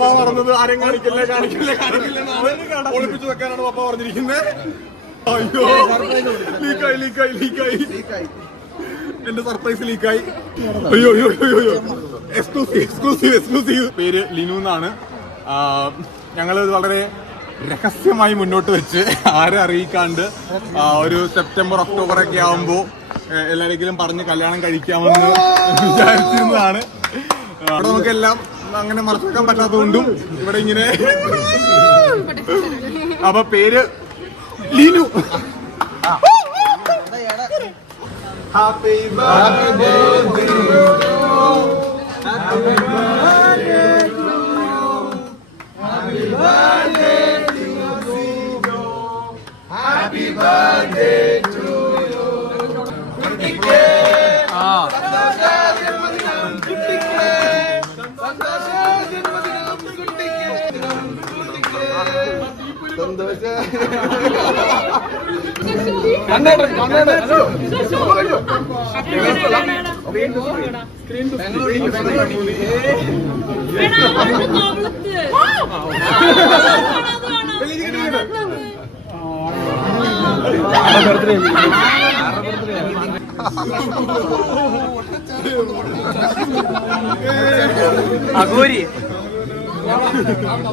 പപ്പ പറഞ്ഞത് ആരും കാണിക്കില്ല ഒളിപ്പിച്ചു വെക്കാനാണ് പപ്പ പറഞ്ഞിരിക്കുന്നത്. അയ്യോ ലീക്കായി എന്റെ സർപ്രൈസ് ലീക്കായി. അയ്യോ എക്സ്ക്ലൂസീവ്. പേര് ലിനു എന്നാണ്. ഞങ്ങളിത് വളരെ രഹസ്യമായി മുന്നോട്ട് വെച്ച് ആരെ അറിയിക്കാണ്ട് ഒരു സെപ്റ്റംബർ ഒക്ടോബർ ഒക്കെ ആവുമ്പോ എല്ലാരെങ്കിലും പറഞ്ഞ് കല്യാണം കഴിക്കാമെന്ന് വിചാരിച്ചിരുന്നതാണ്. അവിടെ നമുക്കെല്ലാം അങ്ങനെ മറക്കാൻ പറ്റാത്തതുകൊണ്ടും ഇവിടെ ഇങ്ങനെ. അപ്പൊ പേര് Linu. Happy birthday to you. Happy birthday to you. Happy birthday to you. Happy birthday to you. കുട്ടിക്കേ സന്തോഷ ജന്മദിനം കുട്ടിക്കേ. സന്തോഷ ജന്മദിനം കുട്ടിക്കേ. സന്തോഷ അഗോരി